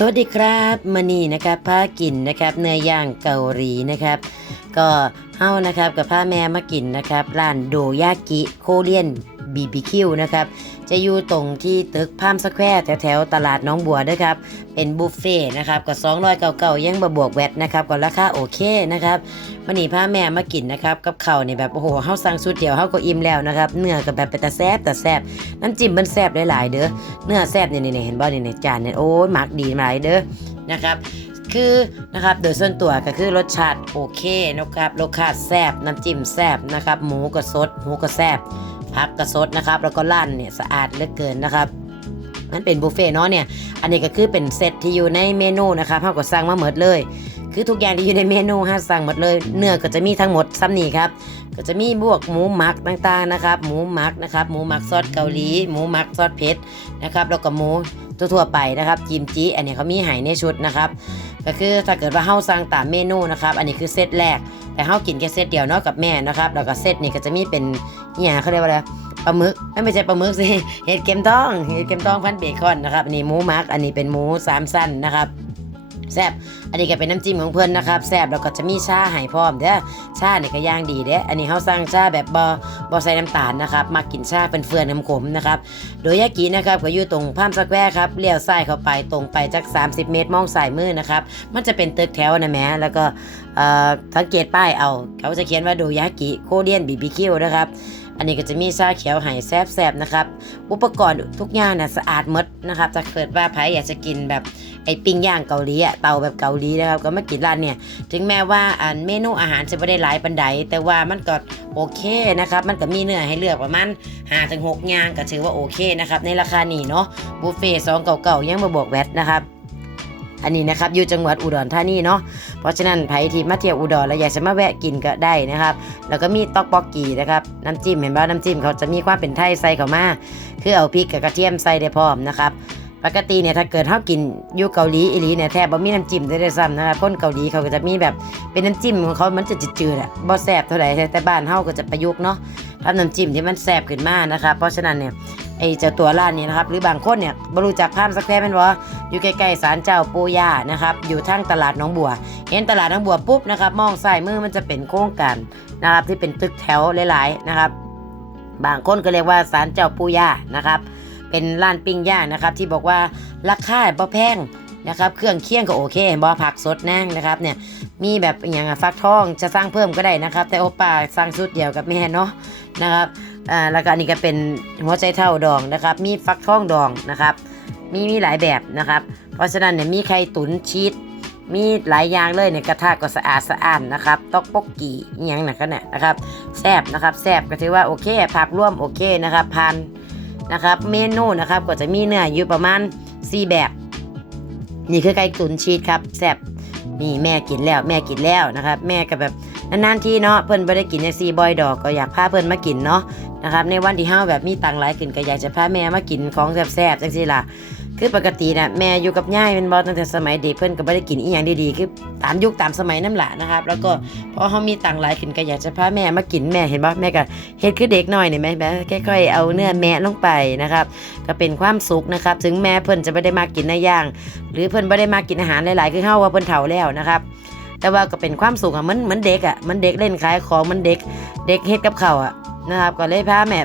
สวัสดีครับมานี่นะครับผ้ากินนะครับเนื้อย่างเกาหลีนะครับ ก็เฮ้านะครับกับผ้าแม่มากินนะครับร้านโดยากิโคเรียนบีบีคิวนะครับ จะอยู่ตรงที่ตึกพามสแควร์แถวๆตลาดน้องบัวด้วยครับ เป็นบุฟเฟ่ต์นะครับก็200เก่าๆยังบ่บวกแวตนะครับก็ราคาโอเคนะครับวันนี้พ่อแม่มากินนะครับกับเข้าวนี่แบบโอ้โหเฮาสั่งชุดเดียวเฮาก็อิ่มแล้วนะครับเนื้อก็แบบเป็นตาแซบแต่แซบน้ำจิ้มมันแซบหลายๆเด้อเนื้อแซบเนี่ยนี่ๆเห็นบ่นี่ๆจานเนี่ยโอ้ยหมักดีหลายเด้อนะครับคือนะครับโดยส่วนตัวก็คือรสชาติโอเคนะครับรสชาติแซบน้ำจิ้มแซบนะครับหมูก็สดหมูก็แซบ ผักก็สดนะครับ แล้วก็ร้านเนี่ยสะอาดเหลือเกินนะครับมันเป็นบุฟเฟ่เนาะเนี่ย อันนี้ก็คือเป็นเซตที่อยู่ในเมนูนะครับเฮาก็สั่งมาหมดเลย คือทุกอย่างที่อยู่ในเมนูฮะสั่งหมดเลย เนื้อก็จะมีทั้งหมดซ้ำนี่ครับ ก็จะมีบวกหมูหมักต่างๆนะครับ หมูหมักนะครับ หมูหมักซอสเกาหลี หมูหมักซอสเผ็ดนะครับ แล้วก็หมูทั่วๆไปนะครับจิมจิ อันนี้เขามีให้ในชุดนะครับ ก็คือถ้าเกิดว่าเฮาสั่งตามเมนูนะครับ อันนี้คือเซตแรก แต่เฮากินแค่เซตเดียวเนาะกับแม่นะครับ แล้วก็เซตนี้ก็จะมีเป็นเนี่ยเขาเรียกว่าอะไรปลาหมึกไม่ใช่ปลาหมึกสิเห็ดเข็มทองเห็ดเข็มทองพันเบคอนนะครับอันนี้หมูมักอันนี้เป็นหมูสามสั้นนะครับ แซบอันนี้ก็เป็นน้ำจิ้มของเพื่อนนะครับแซบแล้วก็จะมีชาให้พร้อมเด้อชาเนี่ยก็ย่างดีเด้ออันนี้เขาสั่งชาแบบบอบอใส่น้ำตาลนะครับมากินชาเป็นเฟื่อนน้ำขมนะครับโดยยากินะครับก็อยู่ตรงพามสแควร์ครับเลี้ยวซ้ายเข้าไปตรงไปจาก 30 เมตรมองซ้ายมือนะครับมันจะเป็นตึกแถวนะแม่แล้วก็สังเกตป้ายเอาเขาจะเขียนว่าโดยากิโคเรียนบีบีคิวนะครับอันนี้ก็จะมีชาเขียวไห่แซบๆนะครับ อุปกรณ์ทุกอย่างเนี่ยสะอาดหมดนะครับถ้าเกิดว่าใครอยากจะกินแบบ ไอ้ปิ้งย่างเกาหลีอะเตาแบบเกาหลีนะครับก็มากินร้านเนี่ยถึงแม้ว่าอันเมนูอาหารจะไม่ได้หลายปันใดแต่ว่ามันก็โอเคนะครับมันก็มีเนื้อให้เลือกประมาณ5ถึง6อย่างก็ถือว่าโอเคนะครับในราคานี้เนาะบุฟเฟ่สองเก่าๆยังมาบวกแวตนะครับอันนี้นะครับอยู่จังหวัดอุดรธานีเนาะเพราะฉะนั้นใครที่มาเที่ยวอุดรแล้วอยากจะมาแวะกินก็ได้นะครับ แล้วก็มีต๊อกบอกกีนะครับน้ำจิ้มเห็นป่ะน้ำจิ้มเขาจะมีความเป็นไทยใส่เข้ามา คือเอาพริกกับกระเทียมใส่ได้พร้อมนะครับ ปกติเนี่ยถ้าเกิดเฮากินอยู่เกาหลีอีหลีเนี่ยแทบบ่มีน้ำจิ้มได้ด้วยซ้ำนะครับคนเกาหลีเขาก็จะมีแบบเป็นน้ำจิ้มของเขามันจะจืดๆอะบ่แซ่บเท่าไหร่แต่บ้านเฮาก็จะประยุกต์เนาะทำน้ำจิ้มที่มันแซ่บขึ้นมานะครับเพราะฉะนั้นเนี่ยไอ้เจ้าตัวร้านนี้นะครับหรือบางคนเนี่ยบรู้จักพามสักแท้แม่นบ่อยู่ใกล้ๆศาลเจ้าปู่ย่านะครับอยู่ทางตลาดหนองบัว เห็นตลาดหนองบัวปุ๊บนะครับมองซ้ายมือมันจะเป็นโครงการนะครับที่เป็นตึกแถวหลายๆนะครับบางคนก็เรียกว่าศาลเจ้าปู่ย่านะครับ เป็นร้านปิ้งย่างนะครับ ที่บอกว่าราคาบ่แพงนะครับเครื่องเคียงก็โอเคบ่ผักสดนั่งนะครับเนี่ยมีแบบอย่างฟักทองจะสร้างเพิ่มก็ได้นะครับ แต่โอป้าสร้างชุดเดียวกับแม่เนาะนะครับอ่าแล้วก็อันนี้ก็เป็นหัวใจเท่าดองนะครับ มีฟักทองดองนะครับ มีมีหลายแบบนะครับ เพราะฉะนั้นเนี่ยมีไข่ตุ๋นชีสมีหลายอย่างเลยในกระทะก็สะอาดสะอ้านนะครับต๊อกปกกี่อย่างนะก็เนี่ยนะครับแซบนะครับแซบก็ถือว่าโอเคผักร่วมโอเคนะครับพัน นะครับเมนูนะครับก็จะมีเนื้ออยู่ประมาณ 4 แบบ นี่คือไก่ตุ๋นชีสครับแซ่บนี่แม่กินแล้วแม่กินแล้วนะครับ แม่ก็แบบนานๆที่เนาะเพิ่นบ่ได้กินในซีบอยดอกก็อยากพาเพิ่นมากินเนาะนะครับในวันที่ห้าแบบมีตังหลายกินก็อยากจะพาแม่มากินของแซ่บๆจังซี่ล่ะ คือปกติน่ะแม่อยู่กับย่ายเป็นบอตั้งแต่สมัยเด็กเพิ่อนก็บ่ได้กินอีหยังดีๆคือตามยุคตามสมัยนั่นแหละนะครับ แล้วก็พอเฮามีตังหลายขึ้นก็อยากจะพาแม่มากินแม่เห็นบ่แม่ก็เฮ็ดคือเด็กน้อยนี่แม่แบบค่อยๆเอาเนื้อแมะลงไปนะครับ ก็เป็นความสุขนะครับ ถึงแม้เพิ่อนจะไม่ได้มากินเนื้อย่าง หรือเพิ่อนไม่ได้มากินอาหารหลายๆคือเฮาว่าเพิ่อนเฒ่าแล้วนะครับแต่ว่าก็เป็นความสุขอะเหมือนเหมือนเด็กอะเหมันเด็กเล่นขายของเหมันเด็กเด็กเฮ็ดกับเขาวอะนะครับ ก็เลยพาแม่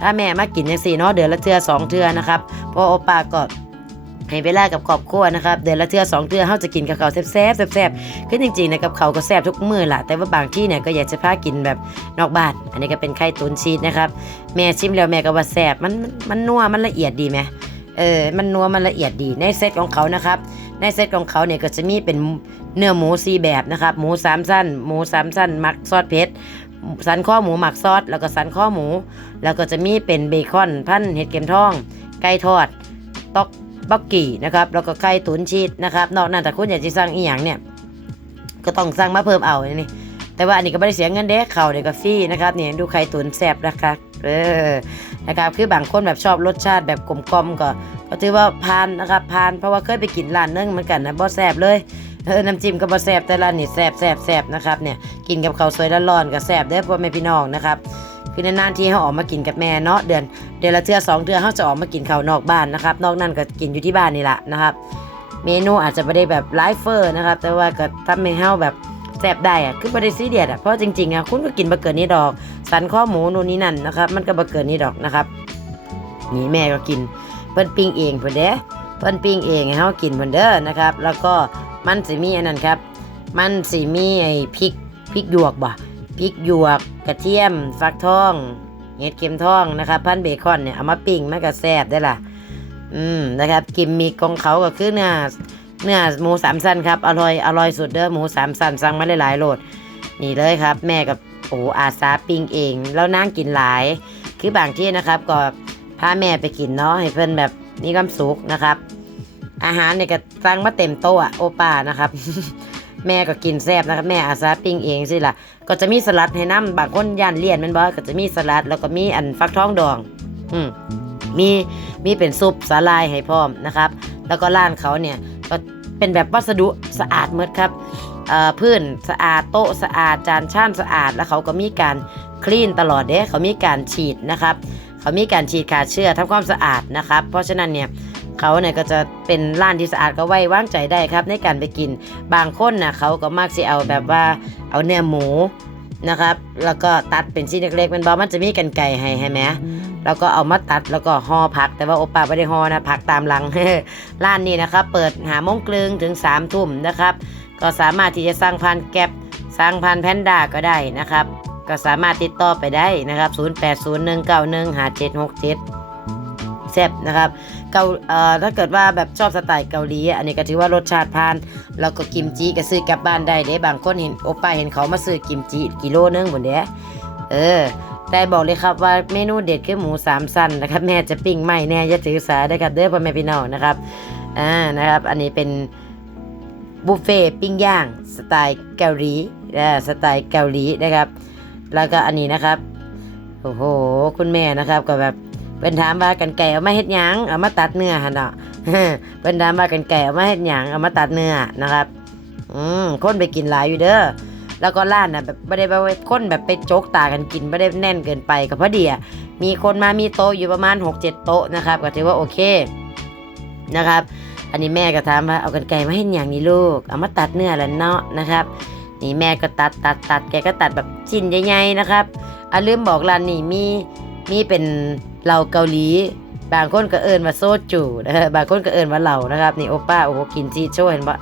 พาแม่มากินจังซี่เนาะเดือนละเทือสองเทือนะครับพราะโอปาก็ ให้เวลากับครอบครัวนะครับเดือนละเทื่อสองเทื่อเฮาจะกินกับข้าวแซ่บแซ่บๆคือจริงๆนะกับข้าวก็แซ่บทุกมื้อล่ะแต่ว่าบางที่เนี่ยก็อยากจะพากินแบบนอกบ้าน อันนี้ก็เป็นไข่ตุ๋นชีสนะครับแม่ชิมแล้วแม่ก็ว่าแซ่บมันมันนัวมันละเอียดดีไหมเออ มันนัวมันละเอียดดีในเซตของเขานะครับ ในเซตของเขาเนี่ยก็จะมีเป็นเนื้อหมูสี่แบบนะครับ หมูสามสั้น หมูสามสั้นหมักซอสเผ็ดสันข้อหมูหมักซอส แล้วก็สันข้อหมู แล้วก็จะมีเป็นเบคอนพันเห็ดเข็มทอง ไก่ทอด ตอก บักกี้นะครับแล้วก็ไข่ตุ๋นชีสนะครับนอกนั้นแต่คุณอยากจะสั่งอีหยังเนี่ยก็ต้องสั่งมาเพิ่มเอานี่แต่ว่าอันนี้ก็ไม่ได้เสียเงินเด้เข่าเด็กกาฟรีนะครับเนี่ยดูไข่ตุ๋นแซ่บนะครับเออนะครับคือบางคนแบบชอบรสชาติแบบกลมๆก็ก็ถือว่าพานนะครับพานเพราะว่าเคยไปกินร้านนึงเหมือนกันนะบ่แซ่บเลยเออน้ำจิ้มก็บ่แซ่บแต่ร้านนี้แซ่บแซ่บแซ่บนะครับเนี่ยกินกับข้าวสวยร้อนๆก็แซ่บเด้พ่อแม่พี่น้องนะครับ คือนานๆที่เขาออกมากินกับแม่เนาะเดือนเดือนละเทื่อสองเทื่อเขาจะออกมากินข้าวนอกบ้านนะครับ นอกนั้นก็กินอยู่ที่บ้านนี่แหละนะครับ เมนูอาจจะไม่ได้แบบไลฟ์เฟอร์นะครับ แต่ว่าก็ทำให้เฮาแบบแซ่บได้อะคือบ่ได้ซีเรียสอะเพราะจริงๆอะคุณก็กินบะเกินนี่ดอก สันข้อหมูนู่นนี่นั่นนะครับ มันก็บะเกินนี่ดอกนะครับนี่แม่ก็กินเพิ่นปิ้งเองเพิ่นเด้เพิ่นปิ้งเองให้เฮากินเพิ่นเด้อนะครับ แล้วก็มันสิมีอันนั้นครับ มันสิมีไอ้พริกพริกหยวกบ่ พริกหยวก กระเทียม ฟักทองเห็ดเข็มทองนะครับพันเบคอนเนี่ยเอามาปิ้งมันก็แซ่บได้ล่ะ อืมนะครับกิมมิกของเขาก็คือเนื้อเนื้อหมูสามสั้นครับอร่อยอร่อยสุดเด้อหมูสามสั้นสั่งมาหลายๆโหลด นี่เลยครับ แม่กับโอ้อาสาปิ้งเอง แล้วนั่งกินหลาย คือบางที่นะครับก็พาแม่ไปกินเนาะให้เพื่อนแบบมีความสุขนะครับ อาหารเนี่ยก็สั่งมาเต็มโต๊ะอะโอป้านะครับ แม่ก็กินแซ่บนะครับแม่อาสาปิ้งเองสิล่ะก็จะมีสลัดให้น้ำบางคนย่านเลี่ยนมันบ่ก็จะมีสลัดแล้วก็มีอันฟักทองดอง อืมมีมีเป็นซุปสาลายให้พร้อมนะครับ แล้วก็ร้านเขาเนี่ยก็เป็นแบบวัสดุสะอาดหมดครับเอ่อพื้นสะอาดโต๊ะสะอาดจานชามสะอาด แล้วเขาก็มีการคลีนตลอดเด้เขามีการฉีดนะครับ เขามีการฉีดขาเชื้อทำความสะอาดนะครับ เพราะฉะนั้นเนี่ย เขาเนี่ยก็จะเป็นร้านที่สะอาดก็ไว้วางใจได้ครับ ในการไปกินบางคนนะเขาก็มักสิเอาแบบว่าเอาเนื้อหมูนะครับ แล้วก็ตัดเป็นชิ้นเล็กๆเป็นบอมันจะมีกันไก่ให้ให้ไหมแล้วก็เอามาตัดแล้วก็ห่อผัก แต่ว่าโอปป้าไม่ได้ห่อนะผักตามหลังร้านนี้นะครับ เปิดหาโมงครึ่งถึง3ามทุ่มนะครับ ก็สามารถที่จะสั่งผ่านแก๊ปสั่งผ่านแพนด้าก็ได้นะครับ ก็สามารถติดต่อไปได้นะครับ 0801915767แซ่บนะครับ เกาเอ่อถ้าเกิดว่าแบบชอบสไตล์เกาหลีอันนี้ก็ถือว่ารสชาติผ่าน แล้วก็กิมจิก็ซื้อกลับบ้านได้เด้บางคนเห็นโอป้าเห็นเขามาซื้อกิมจิกิโลนึงบนเด้เออได้บอกเลยครับว่าเมนูเด็ดคือหมูสามสั้นนะครับแม่จะปิ้งไม่แน่อย่าถือสาได้ครับเด้อพ่อแม่พี่น้องนะครับอ่านะครับ อันนี้เป็นบุฟเฟ่ต์ปิ้งย่างสไตล์เกาหลีอ่าสไตล์เกาหลีนะครับ แล้วก็อันนี้นะครับโอ้โหคุณแม่นะครับก็แบบ เป็นถามว่ากันไก่เอามาเฮ็ดหยังเอามาตัดเนื้อหั่นเนาะเป็นถามว่ากันไก่เอามาเฮ็ดหยังเอามาตัดเนื้อนะครับ อืมคนไปกินหลายอยู่เด้อแล้วก็ร้านน่ะแบบไม่ได้แบบว่าคนแบบไปโจกตากันกินไม่ได้แน่นเกินไปก็พอดีอะมีคนมามีโต๊ะอยู่ประมาณ 6-7 โต๊ะนะครับ ก็ถือว่าโอเคนะครับ อันนี้แม่ก็ถามว่าเอากันไก่มาให้อย่างนี้ลูก เอามาตัดเนื้อแล้วเนาะนะครับ นี่แม่ก็ตัดตัดตัดแกก็ตัดแบบชิ้นใหญ่ๆนะครับอะลืมบอกร้านนี่มีมีเป็น เหล่าเกาหลี บางคนก็เอินว่าโซจูนะฮะบางคนก็เอินว่าเหล่านะครับนี่โอป้าโอ้โหกินจีโชเห็นปะ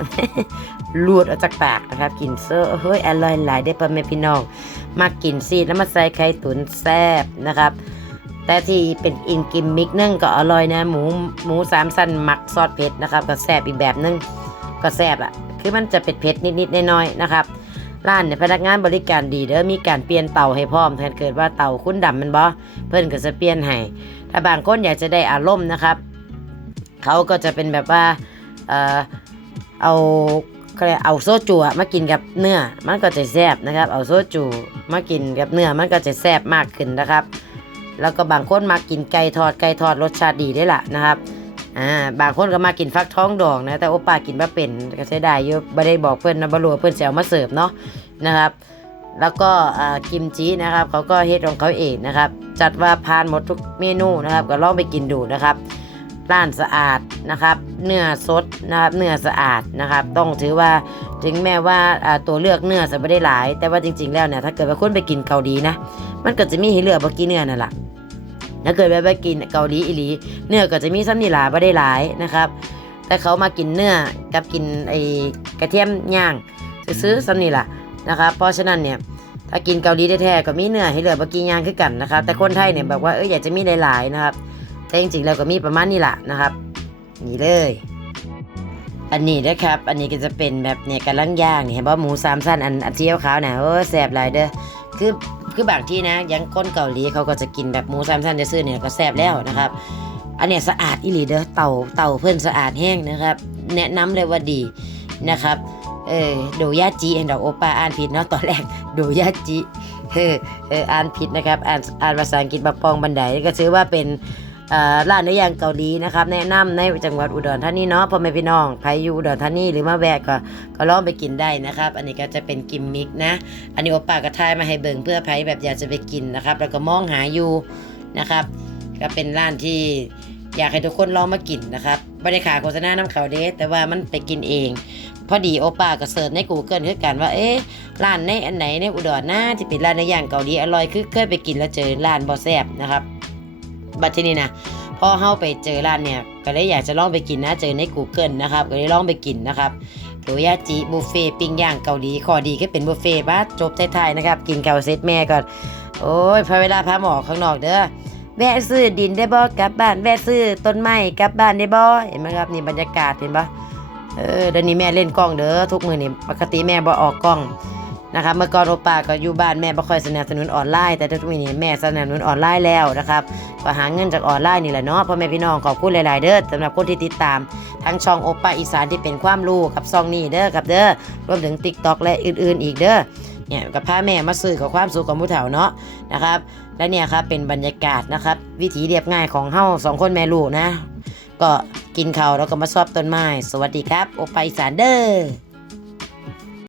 ลูดออกจากปากนะครับ กินเซอร์เฮ้ยอร่อยหลายได้อพ่อแม่พี่น้องมากินซีแล้วมาใส่ไข่ตุ๋นแซ่บนะครับแต่ที่เป็นอินกิมมิกนึ่งก็อร่อยนะหมูหมูสามสั้นหมักซอสเผ็ดนะครับ ก็แซ่บอีกแบบนึงก็แซ่บอะคือมันจะเผ็ดเผ็ดนิดๆน้อยๆนะครับ ร้านเนี่ยพนักงานบริการดีเด้อมีการเปลี่ยนเตาให้พร้อมถ้าเกิดว่าเตาคุ้นดำมันบ่เพิ่นก็จะเปลี่ยนให้ถ้าบางคนอยากจะได้อารมณ์นะครับเขาก็จะเป็นแบบว่าเออเอาเขาเรียกเอาโซจูอะมากินกับเนื้อมันก็จะแซ่บนะครับ เอาโซจูมากินกับเนื้อมันก็จะแซ่บมากขึ้นนะครับ แล้วก็บางคนมากินไก่ทอดไก่ทอดรสชาติดีได้ละนะครับ อ่าบางคนก็มากินฟักทองดองนะ แต่โอป้ากินมาเป็นก็ใช้ได้เยอะไม่ได้บอกเพื่อนนะบรัวเพื่อนจะเอามาเสิร์ฟเนาะนะครับ แล้วก็กิมจินะครับเขาก็เฮ็ดของเขาเองนะครับ จัดว่าผ่านหมดทุกเมนูนะครับ ก็ลองไปกินดูนะครับร้านสะอาดนะครับ เนื้อสดนะครับ เนื้อสะอาดนะครับ ต้องถือว่าถึงแม้ว่าตัวเลือกเนื้อจะไม่ได้หลาย แต่ว่าจริง ๆ แล้วเนี่ยถ้าเกิดว่าคุณไปกินเกาหลีนะ มันก็จะมีให้เลือกบกี่เนื้อนั่นแหละ ถ้าเกิดว่าไปกินเกาหลีอีหลีเนื้อก็จะมีซ้ำนี่หลาไม่ได้หลายนะครับ แต่เขามากินเนื้อกับกินไอ้กระเทียมย่างซื้อซ้ำนี่ล่ะนะครับ เพราะฉะนั้นเนี่ยถ้ากินเกาหลีแท้ๆก็มีเนื้อให้เหลือกบกี่อย่างคือกันนะครับ แต่คนไทยเนี่ยแบบว่าเอออยากจะมีหลายๆนะครับ แต่จริงๆแล้วก็มีประมาณนี้แหละนะครับ นี่เลย อันนี้นะครับ อันนี้ก็จะเป็นแบบเนี่ยกำลังย่างนี่เห็นป่ะหมูสามสั้นอันอันเที่ยวขาวเนี่ยโอ้แสบหลายเด้อคือ คือบางที่นะยังคนเกาหลีเขาก็จะกินแบบหมูสามสั้นจะซื้อเนี่ยก็แสบแล้วนะครับ อันเนี้ยสะอาดอีหลีเด้อเต่าเต่าเพื่อนสะอาดแห้งนะครับ แนะนำเลยว่าดีนะครับเออโดยาจีเอ็นดอกโอปาอ่านผิดเนาะตอนแรกโดยาจีเออเอออ่านผิดนะครับอ่านอ่านภาษาอังกฤษมาปองบันไดก็ถือว่าเป็น ร้านเนื้อย่างเกาหลีนะครับแนะนำในจังหวัดอุดรธานีเนาะพ่อแม่พี่น้องใครอยู่อุดรธานีหรือมาแวะก็ก็ลองไปกินได้นะครับ อันนี้ก็จะเป็นกิมมิกนะ อันนี้โอปากระทายมาให้เบิ่งเพื่อใครแบบอยากจะไปกินนะครับ แล้วก็มองหาอยู่นะครับ ก็เป็นร้านที่อยากให้ทุกคนลองมากินนะครับบริการโฆษณาน้ำเขาเด้แต่ว่ามันไปกินเอง พอดีโอป้าก็เสิร์ชใน Google คือกันว่า เอ๊ะร้านในอันไหนในอุดรนะที่เป็นร้านในอย่างเกาหลีอร่อยคือเคยไปกินแล้วเจอร้านบ่แซบนะครับ บัดที่นี้นะพอเข้าไปเจอร้านเนี่ยก็เลยอยากจะลองไปกินนะเจอใน Google นะครับก็เลยลองไปกินนะครับโดยาจิบุฟเฟ่ปิ้งย่างเกาหลีข้อดีก็เป็นบุฟเฟ่บ้าจบท้ายๆนะครับกินข้าวเสร็จแม่ก่อนโอ้ยพอเวลาพาหมอข้างนอกเด้อแวะซื้อดินได้บ่กลับบ้านแวะซื้อต้นไม้กลับบ้านได้บ่เห็นไหมครับนี่บรรยากาศเห็นปะเออเดี๋ยวนี้แม่เล่นกล้องเด้อทุกมือนี่ปกติแม่บ่ออกกล้อง นะครับเมื่อก่อนโอปาก็อยู่บ้านแม่บ่ค่อยสนับสนุนออนไลน์ แต่ทุกมือนี้แม่สนับสนุนออนไลน์แล้วนะครับก็หาเงินจากออนไลน์นี่แหละเนาะพ่อแม่พี่น้องขอบคุณหลายๆเด้อสำหรับคนที่ติดตาม ทั้งช่องโอปาอีสานที่เป็นความรู้กับซองนี้เด้อครับเด้อรวมถึง t ิ k t o k และอื่นๆ อีกเด้อเนี่ยกับพาแม่มาซื้อกับความสุขของผู้เฒ่าเนาะนะครับและเนี่ยครับเป็นบรรยากาศนะครับวิถีเรียบง่ายของเฮาสองคนแม่ลูกนะ ก็กินข้าวแล้วก็มาชอบต้นไม้ สวัสดีครับ โอปาอีสานเด้อ